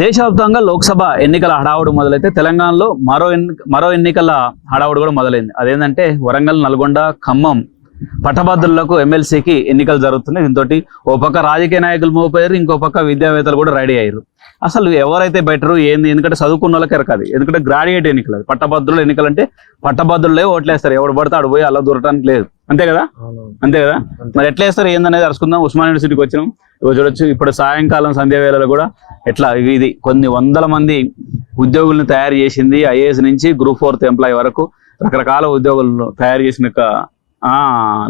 దేశవ్యాప్తంగా లోక్సభ ఎన్నికల హడావుడు మొదలైతే తెలంగాణలో మరో ఎన్నికల హడావుడు కూడా మొదలైంది. అదేంటంటే వరంగల్, నల్గొండ, ఖమ్మం పట్టభద్రులకు ఎమ్మెల్సీకి ఎన్నికలు జరుగుతున్నాయి. దీంతో ఓ పక్క రాజకీయ నాయకులు మోపారు, ఇంకో పక్క విద్యావేత్తలు కూడా రెడీ అయ్యారు. అసలు ఎవరైతే బెటరు ఏంది, ఎందుకంటే చదువుకున్న వాళ్ళకి ఎరకాది, ఎందుకంటే గ్రాడ్యుయేట్ ఎన్నికలు, పట్టభద్రుల ఎన్నికలు అంటే పట్టభద్రులే ఓట్లేస్తారు, ఎవడు పడితే ఆడు పోయి అలా దూరటానికి లేదు. అంతే కదా, అంతే కదా. మరి ఎట్లా వేస్తారు ఏందనేది అరుచుకుందాం. ఉస్మాన్ యూనివర్సిటీకి వచ్చినాం, చూడొచ్చు. ఇప్పుడు సాయంకాలం సంధ్య వేళలో కూడా ఎట్లా ఇది కొన్ని వందల మంది ఉద్యోగులను తయారు చేసింది. ఐఏఎస్ నుంచి గ్రూప్ 4th ఎంప్లాయీ వరకు రకరకాల ఉద్యోగులను తయారు చేసిన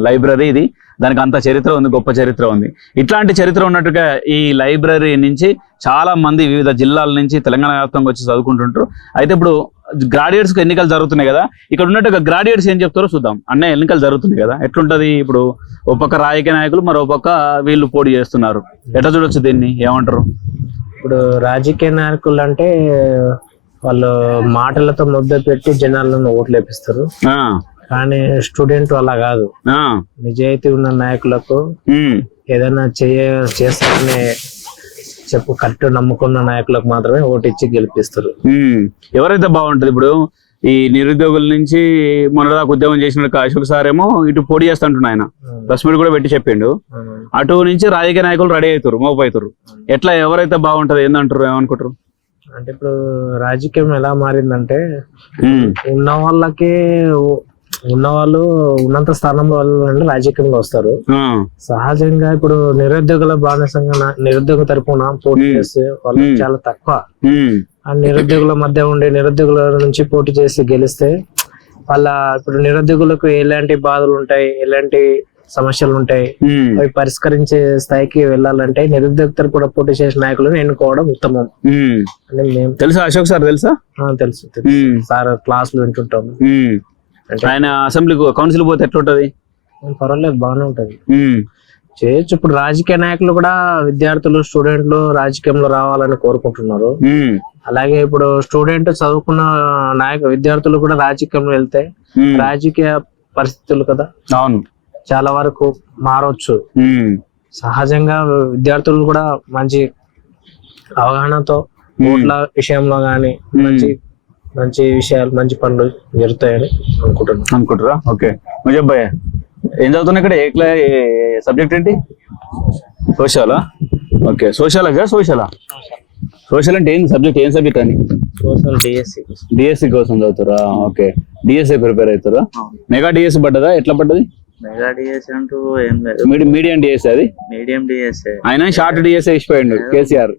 లైబ్రరీ ఇది. దానికి అంత చరిత్ర ఉంది, గొప్ప చరిత్ర ఉంది. ఇట్లాంటి చరిత్ర ఉన్నట్టుగా ఈ లైబ్రరీ నుంచి చాలా మంది వివిధ జిల్లాల నుంచి తెలంగాణ వ్యాప్తంగా వచ్చి చదువుకుంటుంటారు. అయితే ఇప్పుడు గ్రాడ్యుయేట్స్ కు ఎన్నికలు జరుగుతున్నాయి కదా, ఇక్కడ ఉన్నట్టుగా గ్రాడ్యుయేట్స్ ఏం చెప్తారో చూద్దాం. అన్నీ ఎన్నికలు జరుగుతున్నాయి కదా, ఎట్లుంటది ఇప్పుడు? ఒక పక్క రాజకీయ నాయకులు, మరో పక్క వీళ్ళు పోటీ చేస్తున్నారు. ఎట్లా చూడొచ్చు దీన్ని, ఏమంటారు? ఇప్పుడు రాజకీయ నాయకులు అంటే వాళ్ళు మాటలతో ముద్ద పెట్టి జనాలను ఓట్లు వేపిస్తారు. కానీ స్టూడెంట్ అలా కాదు. నిజాయితీ ఉన్న నాయకులకు ఏదైనా చేస్తారని కరెక్ట్ నమ్ముకున్న నాయకులకు మాత్రమే ఓటు ఇచ్చి గెలిపిస్తారు. ఎవరైతే బాగుంటది? ఇప్పుడు ఈ నిరుద్యోగుల నుంచి మొన్నదాకా ఉద్యోగం చేసిన అశోక్ సార్ ఏమో ఇటు పోటీ చేస్తుంటున్నా, ఆయన ప్రెస్ మీట్ కూడా పెట్టి చెప్పిండు. అటు నుంచి రాజకీయ నాయకులు రెడీ అవుతారు, మోపు అవుతారు. ఎట్లా ఎవరైతే బాగుంటది ఏందంటారు, ఏమనుకుంటారు? అంటే ఇప్పుడు రాజకీయం ఎలా మారిందంటే ఉన్న వాళ్ళకి ఉన్నవాళ్ళు ఉన్నంత స్థానంలో వాళ్ళు రాజకీయంలో వస్తారు. సహజంగా ఇప్పుడు నిరుద్యోగుల బానిసంగా నిరుద్యోగ తరపున పోటీ చేస్తే వాళ్ళు చాలా తక్కువ. ఆ నిరుద్యోగుల మధ్య ఉండి నిరుద్యోగుల నుంచి పోటీ చేసి గెలిస్తే వాళ్ళ ఇప్పుడు నిరుద్యోగులకు ఎలాంటి బాధలు ఉంటాయి, ఎలాంటి సమస్యలు ఉంటాయి, అవి పరిష్కరించే స్థాయికి వెళ్ళాలంటే నిరుద్యోగ తరపున పోటీ చేసిన నాయకులను ఎన్నుకోవడం ఉత్తమం అని మేము. తెలుసా అశోక్ సార్? తెలుసా? తెలుసు సార్ క్లాసులు వింటుంటాము. ఆయన అసెంబ్లీ కౌన్సిల్ పోతే ఎట్లుంటది? పర్వాలేదు, బాగానే ఉంటది, చేయొచ్చు. ఇప్పుడు రాజకీయ నాయకులు కూడా విద్యార్థులు, స్టూడెంట్లు రాజకీయంలో రావాలని కోరుకుంటున్నారు. అలాగే ఇప్పుడు స్టూడెంట్ చదువుకున్న విద్యార్థులు కూడా రాజకీయంలో వెళ్తే రాజకీయ పరిస్థితులు కదా అవును చాలా వరకు మారవచ్చు. సహజంగా విద్యార్థులు కూడా మంచి అవగాహనతో ఓట్ల విషయంలో గానీ మంచి విషయాలు, మంచి పనులు జరుగుతాయని అనుకుంటారా? ఓకే, ముజబ్ భయ్య ఏం చదువుతున్నా ఇక్కడ? ఏ సబ్జెక్ట్ ఏంటి? సోషలా? ఓకే, సోషల్ అంటే ఏం సబ్జెక్ట్? ఏం సబ్జెక్ట్ అని? డిఎస్సి కోసం చదువుతారా? ఓకే, డిఎస్సి ప్రిపేర్ అవుతారా? మెగా డిఎస్సి పడ్డదా? ఎట్లా పడ్డది? మెగా డిఎస్సి అంటూ ఏం లేదు, మీడియం డిఎస్సి. అది మీడియం డిఎస్సి. ఆయన షార్ట్ డిఎస్సి వేసిపోయిండు కేసీఆర్.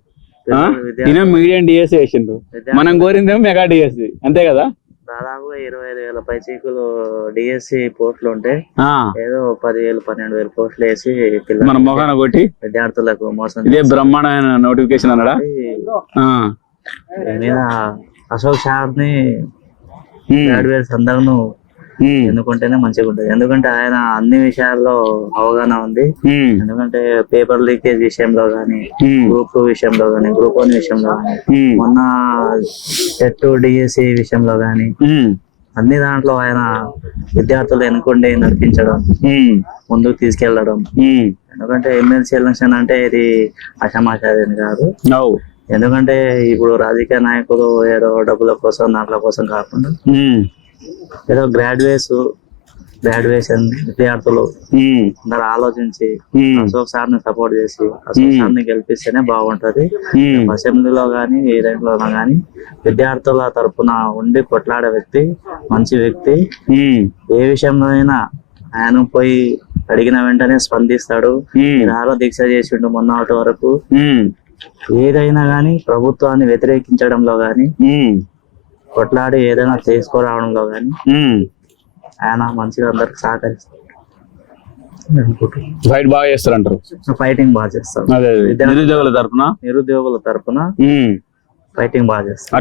ఈయన మీడియం డిఎస్సి వేసిండు, మనం కోరిందేమో మెగా డిఎస్సి. అంతే కదా? దాదాపుగా 25,000 పైచీకులు డిఎస్సి పోస్టులు ఉంటే ఏదో 10,000 12,000 పోస్టులు వేసి మన మొఖాన కొట్టి విద్యార్థులకు మోసం. ఇదే బ్రహ్మాండమైన నోటిఫికేషన్ అన్నాడా? అశోక్ సార్ ని గ్రాడ్యుయేట్స్ అందరూ ఎందుకుంటేనే మంచిగా ఉంటుంది. ఎందుకంటే ఆయన అన్ని విషయాల్లో అవగాహన ఉంది. ఎందుకంటే పేపర్ లీకేజ్ విషయంలో గానీ, గ్రూప్ 2 విషయంలో గానీ, గ్రూప్ 1 విషయంలో గానీ, మొన్న టెట్ డిఎస్సి విషయంలో గానీ అన్ని దాంట్లో ఆయన విద్యార్థులు ఎన్నుకుండి నడిపించడం, ముందుకు తీసుకెళ్లడం. ఎందుకంటే ఎమ్మెల్సీ ఎలక్షన్ అంటే ఇది అసమాచారం కాదు. ఎందుకంటే ఇప్పుడు రాజకీయ నాయకులు ఏదో డబ్బుల కోసం దాంట్ల కోసం కాకుండా ఏదో గ్రాడ్యుయేషన్ విద్యార్థులు అందరు ఆలోచించి అశోక్ సార్ ని సపోర్ట్ చేసి అశోక్ సార్ ని గెలిపిస్తేనే బాగుంటది. అసెంబ్లీలో గానీ ఏ రైట్లోనో గానీ విద్యార్థుల తరఫున ఉండి కొట్లాడే వ్యక్తి, మంచి వ్యక్తి. ఏ విషయంలో అయినా ఆయన పోయి అడిగిన వెంటనే స్పందిస్తాడు. నిరాహార దీక్ష చేసిండు మొన్నటి వరకు. ఏదైనా గానీ ప్రభుత్వాన్ని వ్యతిరేకించడంలో గానీ, కొట్లాడి ఏదైనా తీసుకురావడంలో గానీ ఆయన మంచిగా అందరికి సహకరిస్తారు. ఫైట్ బాగా చేస్తారంటారు, ఫైటింగ్ బాగా చేస్తారు. నిరుద్యోగుల తరపున ఫైటింగ్ బాగా చేస్తారు.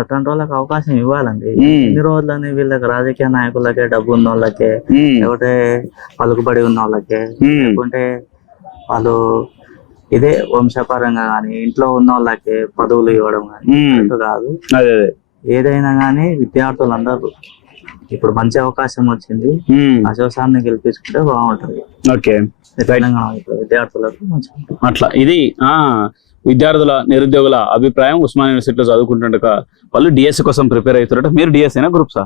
అట్లాంటి వాళ్ళకు అవకాశం ఇవ్వాలండి. ఎన్ని రోజులని వీళ్ళకి రాజకీయ నాయకులకే, డబ్బు ఉన్న వాళ్ళకే, లేకపోతే పలుకుబడి ఉన్న వాళ్ళకే, లేకుంటే వాళ్ళు ఇదే వంశపరంగా గానీ ఇంట్లో ఉన్న వాళ్ళకి పదవులు ఇవ్వడం కానీ కాదు. ఏదైనా గానీ విద్యార్థులందరూ ఇప్పుడు మంచి అవకాశం వచ్చింది, అశోక్ సార్ ని గెలిపించుకుంటే బాగుంటది. ఓకే, తెలంగాణ విద్యార్థులకు మంచిగా అట్లా ఇది విద్యార్థుల నిరుద్యోగుల అభిప్రాయం ఉస్మానియా యూనివర్సిటీలో చదువుకుంటుండక వాళ్ళు డిఎస్సి కోసం ప్రిపేర్ అవుతున్నట్టు. మీరు డిఎస్సీనా గ్రూప్సా?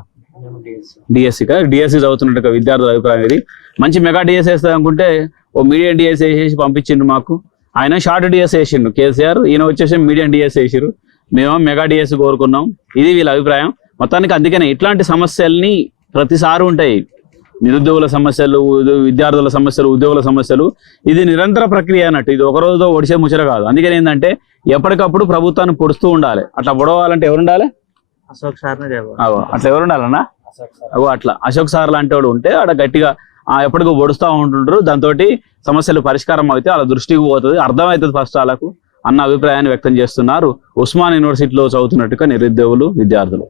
డిఎస్సి చదువుతున్నట్టు విద్యార్థుల అభిప్రాయం ఇది. మంచి మెగా డిఎస్సి వేస్తుంది అనుకుంటే ఓ మీడియం డిఎస్సి వేసేసి పంపించిండు మాకు. ఆయన షార్ట్ డిఎస్సి వేసిండు కేసీఆర్, ఈయన వచ్చేసి మీడియం డిఎస్సి వేసిరు, మేము మెగా డిఎస్సి కోరుకున్నాం. ఇది వీళ్ళ అభిప్రాయం మొత్తానికి. అందుకనే ఇట్లాంటి సమస్యల్ని ప్రతిసారి ఉంటాయి, నిరుద్యోగుల సమస్యలు, విద్యార్థుల సమస్యలు, ఉద్యోగుల సమస్యలు. ఇది నిరంతర ప్రక్రియ అన్నట్టు, ఇది ఒక రోజుతో ఒడిసే ముచ్చట కాదు. అందుకని ఏంటంటే ఎప్పటికప్పుడు ప్రభుత్వాన్ని పొడుస్తూ ఉండాలి. అట్లా పొడవాలంటే ఎవరు ఉండాలి? అశోక్ సార్ అట్లా ఎవరు ఉండాలన్నా? అట్లా అశోక్ సార్ లాంటి వాడు ఉంటే ఆడ గట్టిగా ఎప్పటికో పొడుస్తూ ఉంటుంటారు. దాంతో సమస్యలు పరిష్కారం అయితే వాళ్ళ దృష్టికి పోతుంది, అర్థమవుతుంది ఫస్ట్ వాళ్ళకు అన్న అభిప్రాయాన్ని వ్యక్తం చేస్తున్నారు ఉస్మాన్ యూనివర్సిటీలో చదువుతున్నట్టుగా నిరుద్యోగులు, విద్యార్థులు.